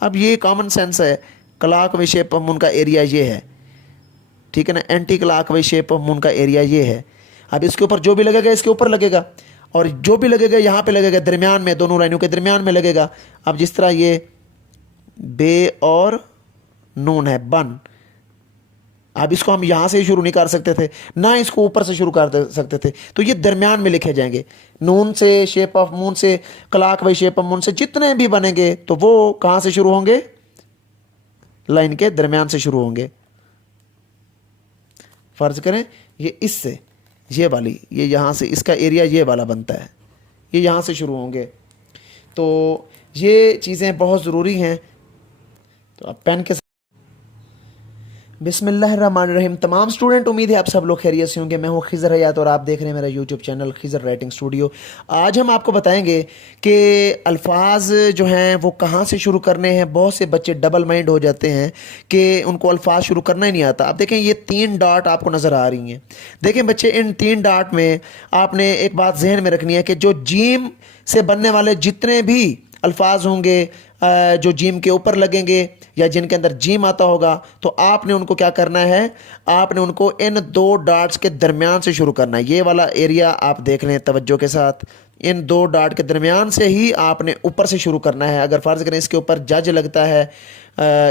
अब ये common sense है, clock wise shape of moon का एरिया ये है, ठीक है ना, anti clock wise shape of moon का एरिया ये है। अब इसके ऊपर जो भी लगेगा इसके ऊपर लगेगा, और जो भी लगेगा यहाँ पे लगेगा, दरमियान में, दोनों लाइनों के दरमियान में लगेगा। अब जिस तरह ये बे और नून है, बन, अब इसको हम यहाँ से शुरू नहीं कर सकते थे, ना इसको ऊपर से शुरू कर सकते थे, तो ये दरमियान में लिखे जाएंगे। नून से, शेप ऑफ मून से, clock wise shape of moon से जितने भी बनेंगे तो वो कहाँ से शुरू होंगे, लाइन के दरमियान से शुरू होंगे। फर्ज करें ये इससे, ये वाली, ये यहाँ से, इसका एरिया ये वाला बनता है, ये यहाँ से शुरू होंगे। तो ये चीज़ें बहुत ज़रूरी हैं। तो अब पेन के, बिस्मिल्लाहिर्रहमानिर्रहीम। तमाम स्टूडेंट, उम्मीद है आप सब लोग खैरियत से होंगे। मैं हूँ खिज़र हयात और आप देख रहे हैं मेरा YouTube channel Khizar writing studio. आज हम आपको बताएंगे कि अल्फाज जो हैं वो कहाँ से शुरू करने हैं। बहुत से बच्चे डबल माइंड हो जाते हैं कि उनको अल्फाज शुरू करना ही नहीं आता। अब देखें ये 3 डॉट आपको नज़र आ रही हैं। देखें बच्चे, इन 3 डॉट में आपने एक बात जहन में रखनी है कि जो जीम से बनने वाले जितने भी अल्फाज होंगे जो जीम के ऊपर लगेंगे या जिनके अंदर जीम आता होगा, तो आपने उनको क्या करना है, आपने उनको इन 2 डॉट्स के दरमियान से शुरू करना है। ये वाला एरिया आप देख लें तवज्जो के साथ, इन 2 डॉट के दरमियान से ही आपने ऊपर से शुरू करना है। अगर फ़र्ज़ करें इसके ऊपर जज लगता है,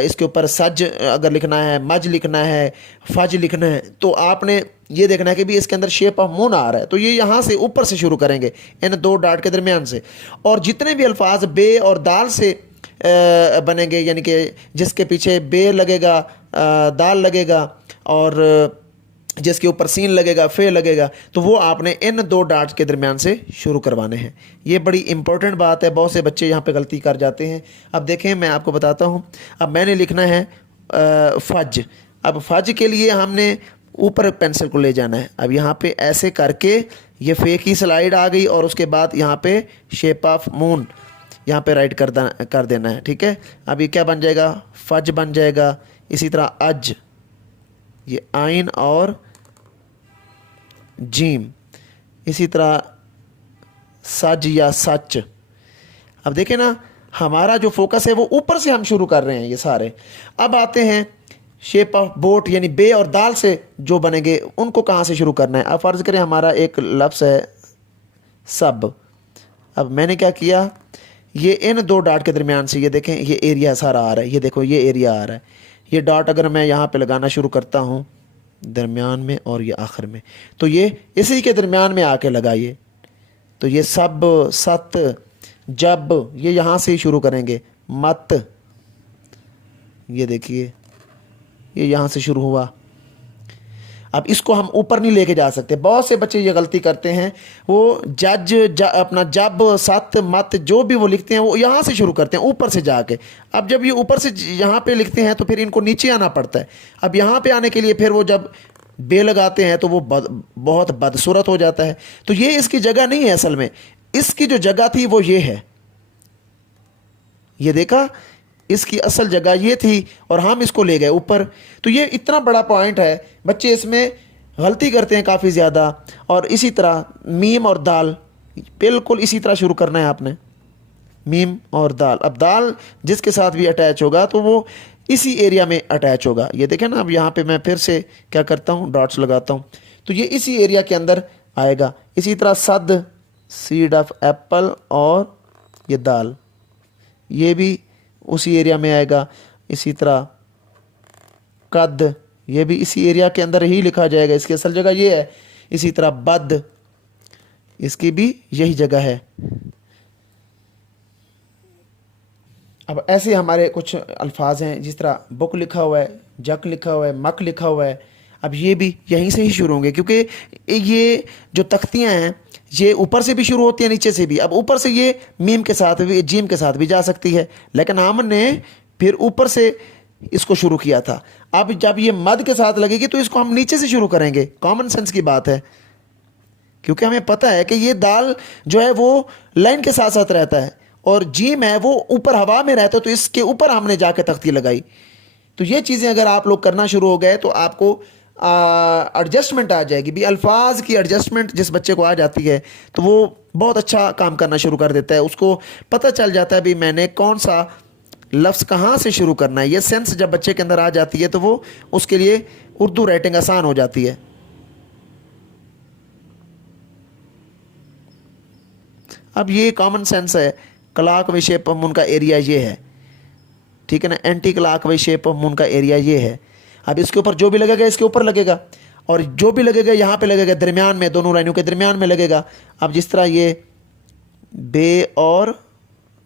इसके ऊपर सज अगर लिखना है, मज लिखना है, फज लिखना है, तो आपने ये देखना है कि भी इसके अंदर शेप ऑफ मून आ रहा है, तो ये यहाँ से ऊपर से शुरू करेंगे इन 2 डॉट के दरमियान से। और जितने भी अल्फाज बे और दाल से बनेंगे, यानी कि जिसके पीछे बे लगेगा, दाल लगेगा, और जिसके ऊपर सीन लगेगा, फे लगेगा, तो वो आपने इन 2 डॉट्स के दरमियान से शुरू करवाने हैं। ये बड़ी इंपॉर्टेंट बात है, बहुत से बच्चे यहाँ पे गलती कर जाते हैं। अब देखें मैं आपको बताता हूँ। अब मैंने लिखना है फज। अब फज के लिए हमने ऊपर पेंसिल को ले जाना है। अब यहाँ पे ऐसे करके ये फे की स्लाइड आ गई, और उसके बाद यहाँ पे शेप ऑफ मून यहाँ पे राइट कर देना है, ठीक है। अब ये क्या बन जाएगा, फज बन जाएगा। इसी तरह अज, ये आइन और जीम, इसी तरह सज या सच। अब देखें ना, हमारा जो फोकस है वो ऊपर से हम शुरू कर रहे हैं ये सारे। अब आते हैं शेप ऑफ बोट, यानी बे और दाल से जो बनेंगे उनको कहाँ से शुरू करना है। अब फ़र्ज़ करें हमारा एक लफ्ज़ है सब। अब मैंने क्या किया, ये इन 2 डॉट के दरमियान से, ये देखें ये एरिया सारा आ रहा है, ये देखो ये एरिया आ रहा है। ये डॉट अगर मैं यहाँ पे लगाना शुरू करता हूँ दरमियान में और ये आखिर में, तो ये इसी के दरमियान में आके लगाइए। तो ये सब, सत, जब, ये यहाँ से ही शुरू करेंगे। मत, ये देखिए ये यहाँ से शुरू हुआ। अब इसको हम ऊपर नहीं लेके जा सकते। बहुत से बच्चे ये गलती करते हैं, वो अपना जब, सत, मत जो भी वो लिखते हैं वो यहाँ से शुरू करते हैं ऊपर से जाके। अब जब ये ऊपर से यहाँ पे लिखते हैं तो फिर इनको नीचे आना पड़ता है। अब यहाँ पे आने के लिए फिर वो जब बे लगाते हैं तो वो बहुत बदसूरत हो जाता है। तो ये इसकी जगह नहीं है, असल में इसकी जो जगह थी वो ये है, ये देखा, इसकी असल जगह ये थी और हम इसको ले गए ऊपर। तो ये इतना बड़ा पॉइंट है, बच्चे इसमें गलती करते हैं काफ़ी ज़्यादा। और इसी तरह मीम और दाल, बिल्कुल इसी तरह शुरू करना है आपने, मीम और दाल। अब दाल जिसके साथ भी अटैच होगा तो वो इसी एरिया में अटैच होगा। ये देखें ना, अब यहाँ पे मैं फिर से क्या करता हूँ, डॉट्स लगाता हूँ, तो ये इसी एरिया के अंदर आएगा। इसी तरह सद, सीड ऑफ एप्पल, और ये दाल, ये भी उसी एरिया में आएगा। इसी तरह कद, ये भी इसी एरिया के अंदर ही लिखा जाएगा, इसकी असल जगह ये है। इसी तरह बद, इसकी भी यही जगह है। अब ऐसे हमारे कुछ अल्फाज हैं, जिस तरह बुक लिखा हुआ है, जक लिखा हुआ है, मक लिखा हुआ है। अब ये भी यहीं से ही शुरू होंगे, क्योंकि ये जो तख्तियाँ हैं ये ऊपर से भी शुरू होती है, नीचे से भी। अब ऊपर से ये मीम के साथ भी, जीम के साथ भी जा सकती है, लेकिन हमने फिर ऊपर से इसको शुरू किया था। अब जब ये मद के साथ लगेगी तो इसको हम नीचे से शुरू करेंगे। कॉमन सेंस की बात है, क्योंकि हमें पता है कि ये दाल जो है वो लाइन के साथ साथ रहता है, और जीम है वो ऊपर हवा में रहता है, तो इसके ऊपर हमने जाके तख्ती लगाई। तो ये चीज़ें अगर आप लोग करना शुरू हो गए तो आपको एडजस्टमेंट आ जाएगी भी। अल्फाज की एडजस्टमेंट जिस बच्चे को आ जाती है तो वो बहुत अच्छा काम करना शुरू कर देता है। उसको पता चल जाता है भी मैंने कौन सा लफ्ज़ कहाँ से शुरू करना है, ये सेंस जब बच्चे के अंदर आ जाती है तो वो उसके लिए उर्दू राइटिंग आसान हो जाती है। अब ये कॉमन सेंस है, clock wise shape of moon का एरिया ये है, ठीक है ना, anti clock wise shape of moon का एरिया ये है। अब इसके ऊपर जो भी लगेगा इसके ऊपर लगेगा, और जो भी लगेगा यहाँ पे लगेगा, दरमियान में, दोनों लाइनों के दरमियान में लगेगा। अब जिस तरह ये बे और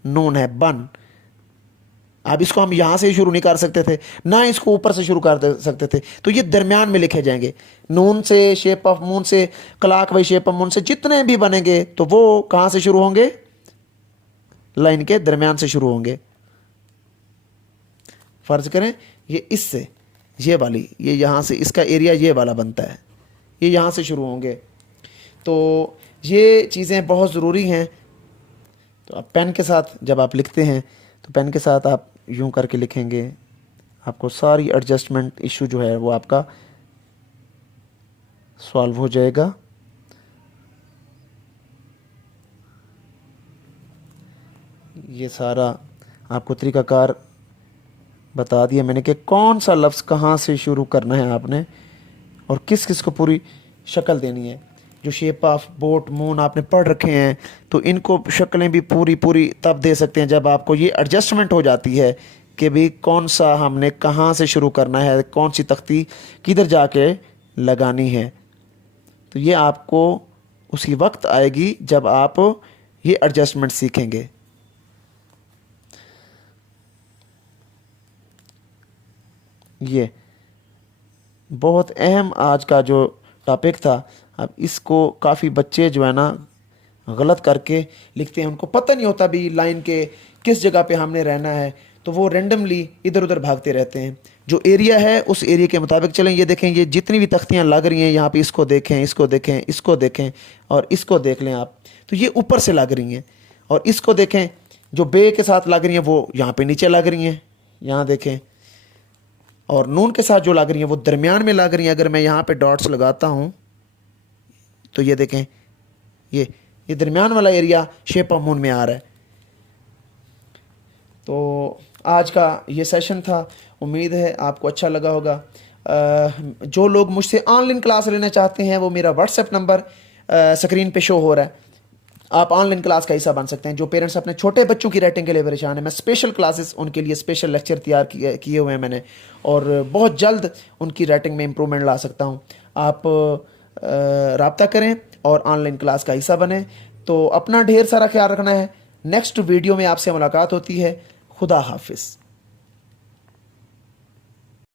नून है, बन, अब इसको हम यहाँ से ही शुरू नहीं कर सकते थे ना, इसको ऊपर से शुरू कर दे सकते थे, तो ये दरमियान में लिखे जाएंगे। नून से, शेप ऑफ मून से, clock wise shape of moon से जितने भी बनेंगे तो वो कहाँ से शुरू होंगे, लाइन के दरमियान से शुरू होंगे। फर्ज करें ये इससे, ये वाली, ये यहाँ से इसका एरिया ये वाला बनता है, ये यहाँ से शुरू होंगे। तो ये चीज़ें बहुत ज़रूरी हैं। तो आप पेन के साथ जब आप लिखते हैं तो पेन के साथ आप यूं करके लिखेंगे, आपको सारी एडजस्टमेंट इशू जो है वो आपका सॉल्व हो जाएगा। ये सारा आपको तरीकाकार बता दिया मैंने कि कौन सा लफ्ज़ कहाँ से शुरू करना है आपने, और किस किस को पूरी शक्ल देनी है। जो शेप ऑफ बोट मून आपने पढ़ रखे हैं तो इनको शक्लें भी पूरी पूरी तब दे सकते हैं जब आपको ये एडजस्टमेंट हो जाती है कि भाई कौन सा हमने कहाँ से शुरू करना है, कौन सी तख्ती किधर जाके लगानी है। तो ये आपको उसी वक्त आएगी जब आप ये एडजस्टमेंट सीखेंगे। ये बहुत अहम आज का जो टॉपिक था। अब इसको काफ़ी बच्चे जो है ना गलत करके लिखते हैं, उनको पता नहीं होता भी लाइन के किस जगह पे हमने रहना है, तो वो रेंडमली इधर उधर भागते रहते हैं। जो एरिया है उस एरिया के मुताबिक चलें। ये देखें, ये जितनी भी तख्तियाँ लग रही हैं यहाँ पे, इसको देखें, इसको देखें, इसको देखें और इसको देख लें आप, तो ये ऊपर से लग रही हैं। और इसको देखें, जो बे के साथ लग रही हैं वो यहाँ पे नीचे लग रही हैं, यहाँ देखें। और नून के साथ जो लग रही हैं वो दरमियान में लग रही हैं। अगर मैं यहाँ पे डॉट्स लगाता हूँ तो ये देखें, ये दरमियान वाला एरिया शेप ऑफ मून में आ रहा है। तो आज का ये सेशन था, उम्मीद है आपको अच्छा लगा होगा। जो लोग मुझसे ऑनलाइन क्लास लेना चाहते हैं वो मेरा व्हाट्सएप नंबर स्क्रीन पे शो हो रहा है, आप ऑनलाइन क्लास का हिस्सा बन सकते हैं। जो पेरेंट्स अपने छोटे बच्चों की राइटिंग के लिए परेशान है, मैं स्पेशल क्लासेस उनके लिए, स्पेशल लेक्चर तैयार किए हुए हैं मैंने, और बहुत जल्द उनकी राइटिंग में इम्प्रूवमेंट ला सकता हूँ। आप राब्ता करें और ऑनलाइन क्लास का हिस्सा बने। तो अपना ढेर सारा ख्याल रखना है। नेक्स्ट वीडियो में आपसे मुलाकात होती है। खुदा हाफिज़।